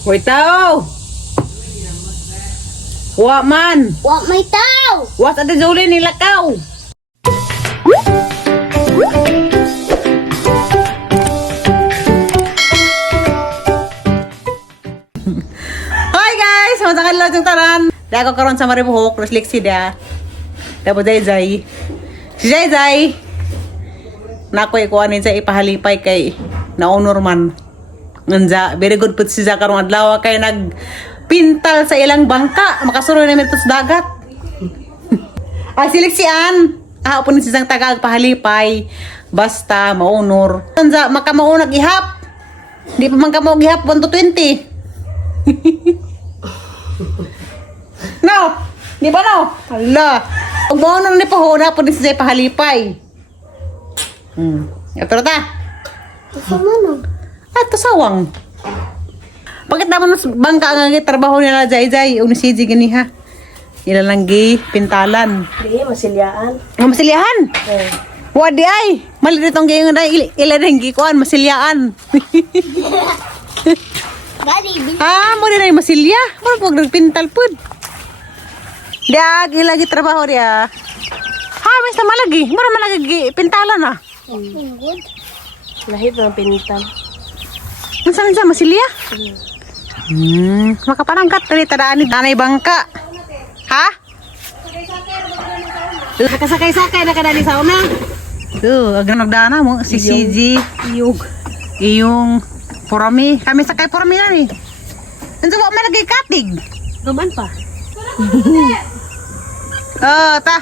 Hoy tao! Wa man! Wa may tao. Wa sa dazuli nila kaw! Hi guys! Matakal lang yung taran! Dahil ako karoon sa Maribuhok, Roslexi dia. Tapos Zay. Si Zay! Nakoy ko anin sa ipahalipay kay naunor man. Nganza, very good put si Zakarong adlaw kay nagpintal sa ilang bangka. Makasuroy namin ito sa dagat. Siliksian. Pun si Zang tagag pahalipay. Basta maunor. Nganza, makamaunag ihap. Di pa man kamo gihap 1 to 20. No! Di ba no? Hala. Pag maunor ni pahuna po ni si Zay pahalipay. Ito ta. Sa mano? At kasawang. Bakit naman bangka ang trabaho nila Zay o ni CJ gani ha? Ilalanggi, pintalan. Di, masilyaan. Masilyahan. Wadi ay. Mali ditong gayon na ilalanggi ko masilyaan. Gali, Mo din ay masilya. Wala pag nagpintal pud. Diag ilagi trabaho dia. May sama lagi. Mura man lagi pintalan ah. good. Lahit ng pinitan. Saan sa masilya? Makapanangkat tadi tadaan ni tanay bangka. Ha? Nakasakay-sakay na kada ni sauna. Agad nagdana mo si CG, iyong porami. Kami sakay porami na ni. Nandiyo ba may lagay katig? Gaman pa. Ta.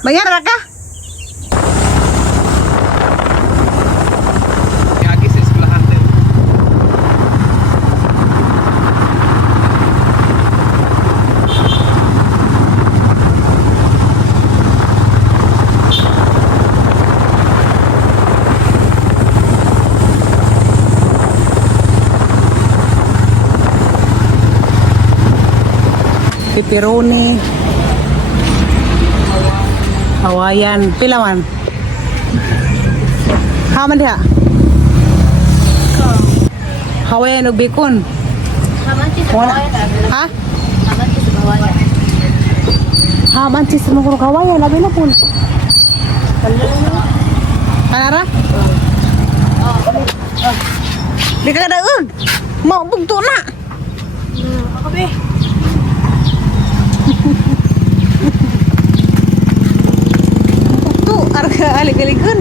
Bayar ka? Pepperoni, Hawaiian, pila man? Haman dia? Hawaiian ug bacon. Ha? Haman si semua Hawaiian labi na pun. Kanara? Di ka daun. Mau bugto na. Ako be. Tu arga alik-alikun.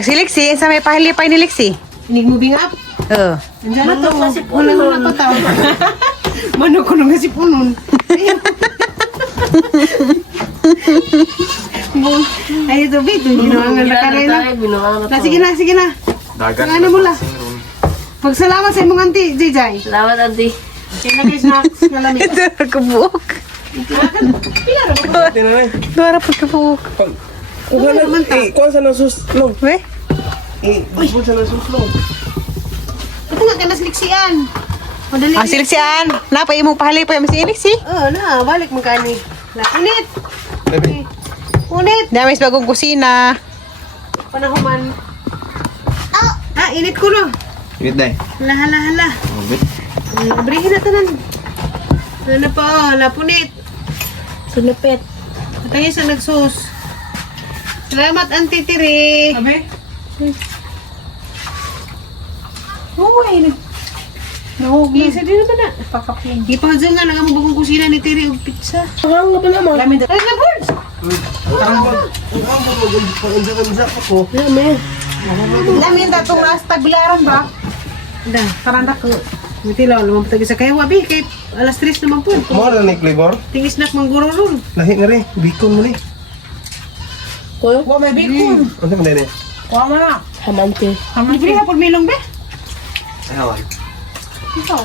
Si Lexi, sa may pahalipay ni Lexi. Inig moving up. Matok na si Punon. Manok ko nung si Punon. Ay, ito bito. Ginawangan na ka rin. Sige na. Ano mo la? Magsalamat sa imong auntie, Jay. Salamat, auntie. Kaya na snacks na lamig. Ito, nagkabuok. Dora pagkabuok. Kuha sa nasuslong. Weh? Kuha sa nasuslong. Ito nga, kaya nasiliksian. Madali. Si Lexian, napa imong pahalipay mo si Lexi? Na, balik mo kani. Unit. Unit. Dami sa bagong kusina. Panahuman. Init ko no. Init na eh. Hala. Abrihin na tanan. Ano pa, napunit. Sunupit. Katanya sa nagsus. Salamat, Auntie Tiri. Abe? Uy, nahugi. Isa din naman na. Pakapin. Ipahadyo nga, nang bagong kusina ni Tiri og pizza. Ang nga pala mo. Lamin Ay, na, birds! Ang ako. Lamin tatong last tagbilaran ba? Da, Karanda ko. buti lang, lumang patag isa kayo, wabi, kay alas 3 naman po. Mo na ni flavor. Tingis na mangguro ron. Lahi nga rin. Bacon mo ni. Wa may bacon. Ano mo na Wa man na. Hamante. Libre na po milong be. Ayaw. Ikaw.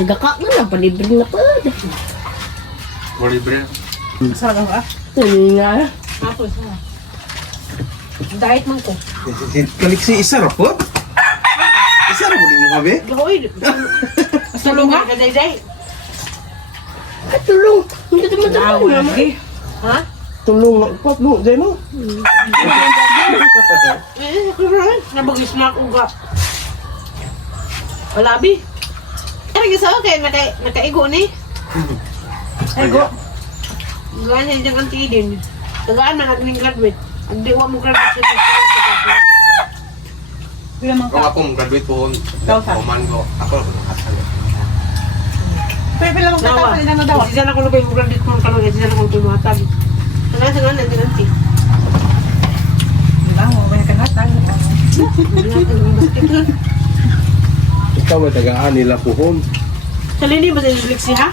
Nagaka mo na, palibre na pa. Mo libre. Sarap ka? Ano nga? Ako, sa. Diet man ko. Kaliksi isa rapot. Isa rapot di mo kabe. Hoy, tulong nga ka, Day. Tulong. Hindi ka matapang naman. Ha? Tulong. Pat mo. Jay mo. Ako rin. Nabagis na ako ga. Wala, Bi. Ano yung sa akin? Nakaigo ni? Aigo. Gaan na yung auntie din. Tagaan na naging graduate. Ang diwa mo graduate siya. Pila man Kung ka? ako graduate po, Kausan. kuman ko. Ako nakakasal. Pila man ka tapos nila na daw. Kasi sana ko na ba yung graduate ko ng kalong. Kasi sana ko tumatag. Sangan na din auntie. Diba mo ba ka natang? Ikaw ay tagaan nila puhon. Sa lini ba sa Lexi ha?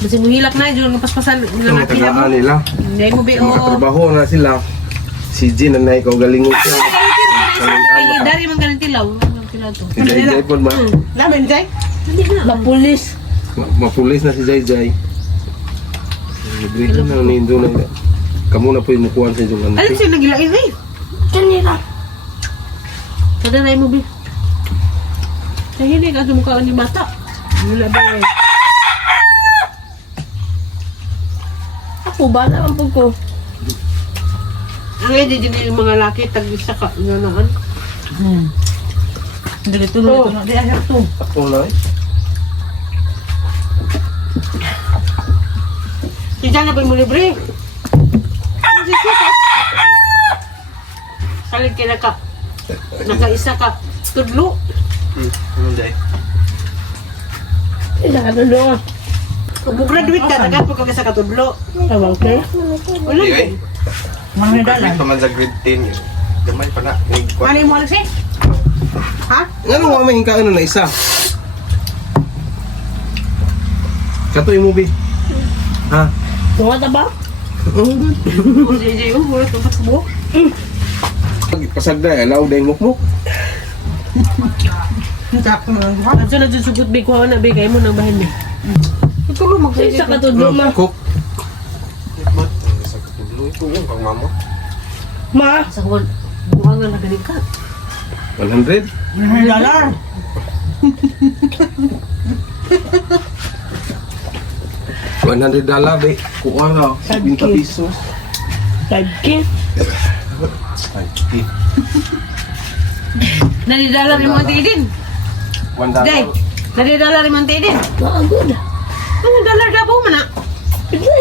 Kasi mo hilak na yung paspasan Ikaw ng ay tagaan nila. Hindi mo bi Kaya makatrabaho na sila. Si Jean na ikaw galingon siya. Ay, dari man ganun tilaw. Tilaw to. Si Jai Jai po ba? Lamin jay. Hindi na. Mapulis. Mapulis na si Jai Jai. Libre na nindo na. Kamu na po yung mukuhan sa inyong Alam auntie. siya nagilain eh. Kanira. Kada na mo bi. Sa hindi ka sumukhaan ni bata. Wala ba eh. Ako ba naman po ko? Ang hindi din yung mga laki tag-isa ka. Ganaan. Hindi tuloy ito na. Di ahir to. Ako na eh. Si Jan na ba mo libre? Hindi siya ka. Salig ka na ka. Nakaisa ka. Tudlo. Ano Jai? Nakatulong. Kung graduate ka, tagat po kami sa katudlo. Tawag ko. Wala Di ay. din. Mga Graduate dalan. naman sa grade 10 yun. Gamay pa na. Ano yung mo Alexi? Ha? Ano mo may ka ano na isa? Kato yung movie. Ha? Tunga ba? O si Jay, wala kang pasbo. Pasagda, alaw na yung mukmuk. Sakto na lang buwan. Ano na dyan sugot bay ko na bay kayo mo nang bahin mo. Ito mo Sa isa katulong ma. Cook. Sa katulong ito yung pang mama. Ma. Sa kuwan, buwangan na galing ka. 100? $100. $100 be. Kuha na. 70 pesos. 5K. Ay, Nadidala rin mga tidin. Day, $1. nadidala rin mga tidin. Nakagod. Ano dollar na po man na?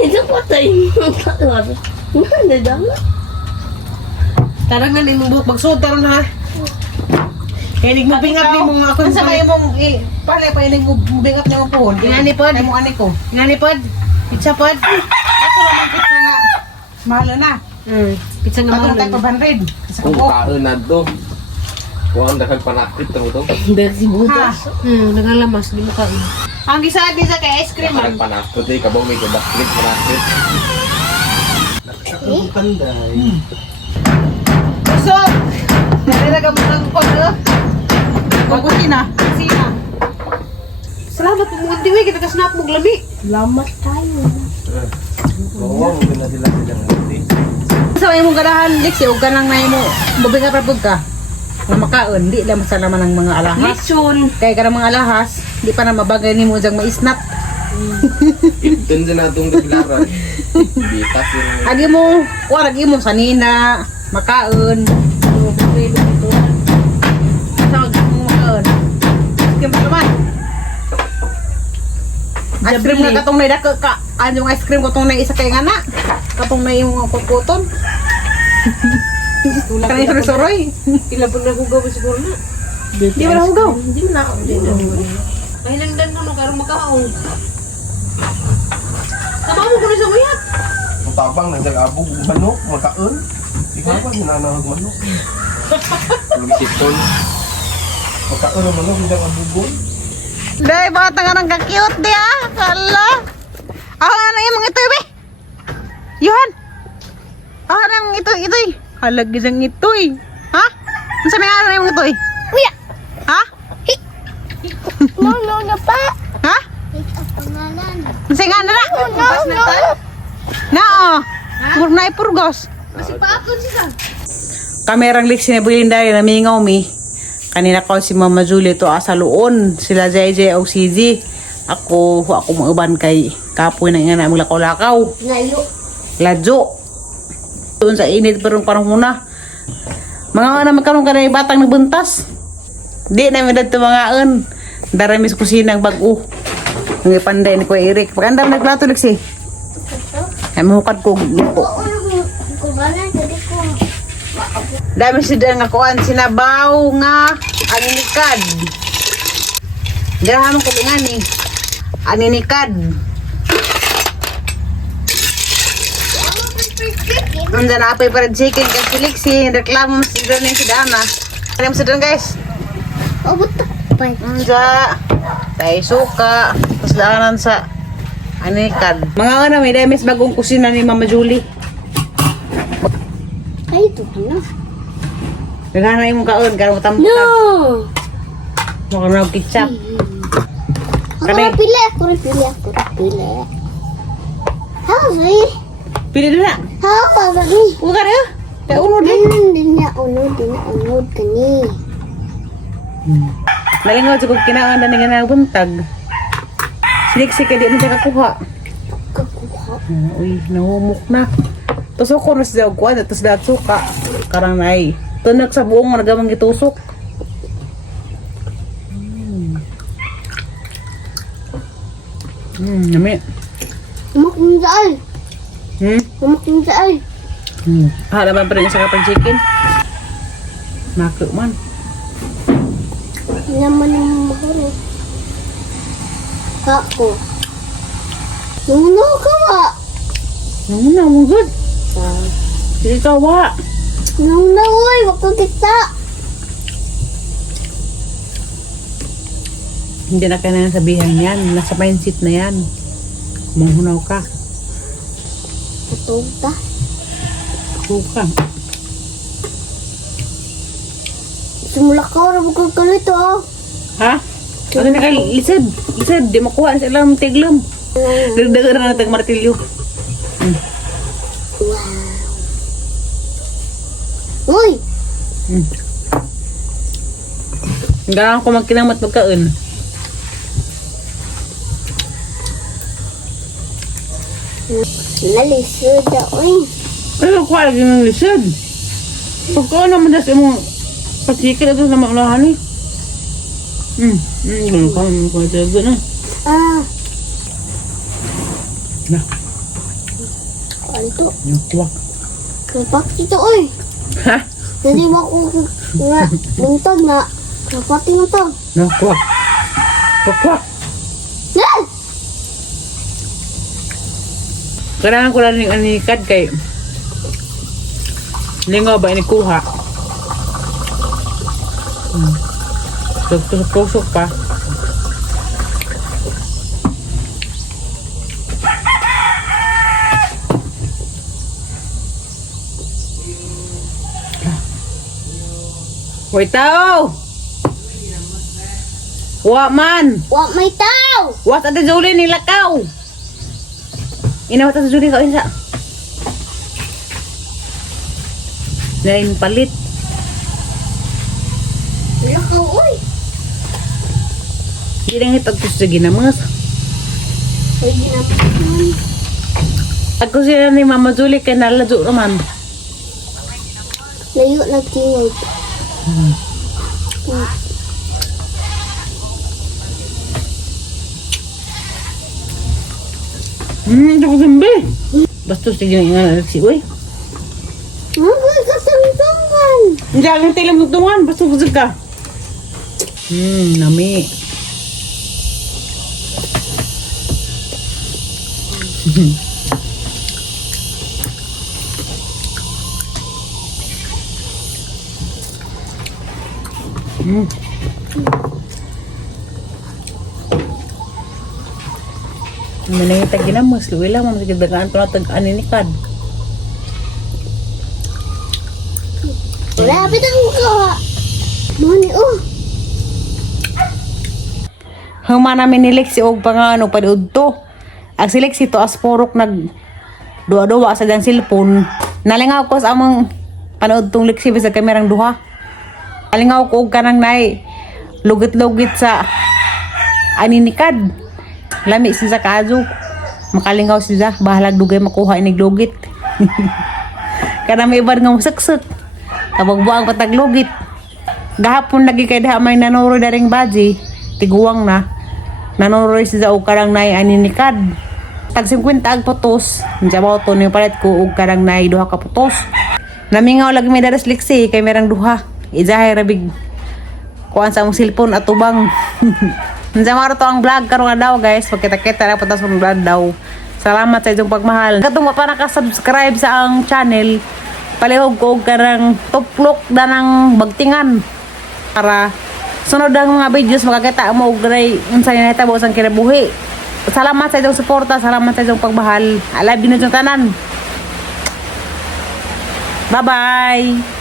Isa patay. Hindi dama. Tarangan din mong buhok magsuot taron ha. Hinig mo bingap ni mong ako. Ang sa kayo mong, pala pa inig mo bingap niya mo po. Ingani pod. Kaya mong ani ko. Ingani pod. Pizza pod. Ito lang ang pizza nga. Mahalo na. Pizza nga Patong mahal. tayo pa 100. Sa Kung kabok. kaon na to. Kuha ang dakan panakit to to. Dari si butas. Nagalamas, di mo kain. Ang gisabi sa kay ice cream Dakan panakit to. Ikaw may kabaklit panakit. Nakakapanday. So, nalalaga mo ng pagka. Pagkusina. Sina. Salamat po mga diwi, kita kasnap mo glami. Lamat tayo. Oo, hindi na sila silang hati. Sa imong ganahan, Lexi, huwag ka lang na mo. Bubinga pa pagka. Kung makaon, di lang masalaman ng mga alahas. Lechon. Kaya ka ng mga alahas, di pa na mabagay ni mo diyang maisnap. Doon sa natong naglaran. Bitas yun. Agi mo, lagi mo sanina, makaon. Tawag mo makaon. Sige mo naman. Ice cream nga katong na dako ka. Ano yung ice cream katong na isa kay ngana? Katong na yung puputon. Kanay suroy. Ila po nagugaw siguro na. Di ba nahugaw? Hindi mo na ako. Pahinangdan na makarong makaon. Tama mo kami sa uyat. Ang tabang nagdagabog manok, makaon. Ikaw ba hinanahag manok? Lumisipon. Makaon ang manok, hindi ang abubon. Day, baka tanga ng ka-cute di ah. Kala. Ako na yung mga ito, be. Yuhan. Ako na yung ito. Halag isang ito eh. Ha? Ano sabi nga na yung ito eh? Uya. Ha? No, na pa. Ha? Ano sabi nga na na? No. Na oh. Puro na ipurgos. Kasi paakon siya. Kamerang Lexi na Belinda na mingaw mi. Kanina ko si Mama Julie to asaluon. Sila JJ o CG. Ako mga uban kay kapoy na nga na lakaw-lakaw. Ngayo. Ladyo. Doon sa init pero parang muna. Mga ano magkaroon ka na yung batang nagbuntas. Di na may dito mga an. Darami sa kusina ang bag-o. Ang ipanday ni Kuya Eric. Pagandam nagplato Lexi. Ay mahukad ko. Dami sila nga kuan sinabaw nga aninikad. Dirahan mo ko nga ni aninikad. Nanda na apay para chicken kasi Lexi reklamo mas doon yung sidana. Ano mo doon guys? Nanda tayo suka tapos daanan sa aninikad. Mga ano may damis bagong kusina ni Mama Julie. Ay, ito na. Naghanap yung kaon, kaya mo tampo ka. No! Maka na ketchup. Ako Kani? na pili. Ako na pili. How's it? Pili doon na. How ka gani? Huwag ka rin. Kaya unod eh. Di na unod kani. Nalingaw sa kong kinaan na nga nabuntag. Silik-sik, di mo siya kakuha. Kakuha. Uy, nahumok na. Tusok ko na siya kuha, tapos lahat suka. Karang na ay. Tunog sa buong nagamang itusok. Nami. Umak mo daan. Hmm? Naman pa rin sa kapag chicken. Nako man. Naman ang mahalo. Ako. Nuno ka wa. Ano mo good? Sige ka wa. Nuno oy, wag kang kita. Hindi na kailangan sabihan yan. Nasa mindset na yan. Manghunaw ka. Patog ta. Suka. Simula ka ora mo kang kalito oh. Ha? Ano na kay lisod? Lisod, di makuha sa ilang tiglom. Dagdagan na natag martilyo. Uy, Hanggang ako magkinang magkaon. nalisod na uy. Ano ko lagi ng lisod? Pagkaon naman na sa imong pasikil ito sa maulahan eh. Ganun ka, ano ka ito na. Ah, Na, kanto. yung kuwak. Kapak ito uy. Ha? Hindi mo ako nga buntag na. Kapati mo to. Na, kuwak. Kuwak. Yes! Kailangan ko lang yung anikad kay lingaw ba inikuha. Tusok pa. Wait tao! Wa man! Wag may tao! Wat ada Julie nilakaw. Inawat ada Julie kau insa. Lain palit. Lakaw uy. Di nang itagtos sa ginamas. Ay, ginapin. Ako sila ni Mama Julie kay nalajo naman. Layo na tingog. Ito ko sambi. Bastos tignan nga si uy. Mga kasangtangan. Hindi ang tilam tutungan. Bastos ka. Nami. Manay tag ginamos, luwi lang mo dagaan to na tag aninikad. Lapit ang ka. Mani oh. Human namin ni Lexi og pangano padud to. Ang si Lexi to as porok nag duwa-duwa sa dang cellphone. Nalingaw ko sa among panood tong Lexi sa kamerang duha. Nalingaw ko og kanang nay lugit-lugit sa aninikad. Lami siya sa kaso. Makalingaw siya. Bahalag dugay makuha inig lugit. Kana may iban nga masaksik. Kabagbuang pataglugit. Gahapon lagi kay diha may nanuro daring baji, tiguwang na. Nanuro siya og karang nay aninikad. Tag 50 ag putos, jabaw to ni palit ko og karang nay duha ka putos. Namingaw lagi may daras liksi kay merang duha. Ijahay rabig kuan sa mong cellphone at tubang. Unsa maro to ang vlog karon nga daw guys, pagkita-kita ra patas mong vlog daw. Salamat sa inyong pagmahal. Katong pa naka-subscribe sa ang channel, palihog ko og karang tuplok da ng bagtingan para sunod ang mga videos makakita mo og unsa ni nahitabo sang kinabuhi. Salamat sa inyong suporta, salamat sa inyong pagmahal. I love you na tanan. Bye-bye.